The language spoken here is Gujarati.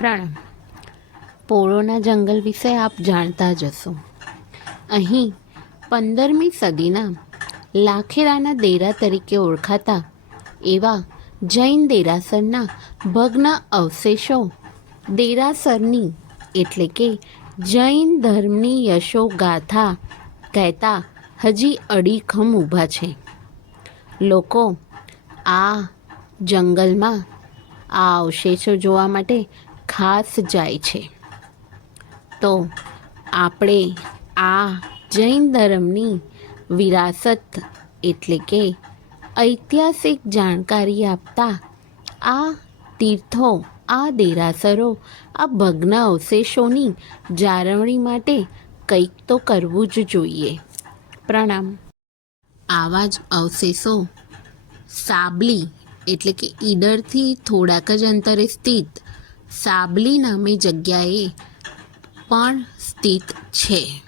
પ્રણામ. પોળોના જંગલ વિશે આપ જાણતા જ હશો. અહીં 15મી સદીના લાખેરાના દેરા તરીકે ઓળખાતા એવા જૈન દેરાસરના ભગ્ન અવશેષો દેરાસરની એટલે કે જૈન ધર્મની યશોગાથા કહેતા હજી અડીખમ ઊભા છે. લોકો આ જંગલમાં આ અવશેષો જોવા માટે ખાસ જાય છે. તો આપણે આ જૈન ધર્મની વિરાસત એટલે કે ઐતિહાસિક જાણકારી આપતા આ તીર્થો, આ દેરાસરો, આ ભગ્ન અવશેષોની જાળવણી માટે કંઈક તો કરવું જ જોઈએ. પ્રણામ. આવા જ અવશેષો સાબલી એટલે કે ઈડરથી થોડાક જ અંતરે સ્થિત સાબલી નામે જગ્યાએ પણ સ્થિત છે.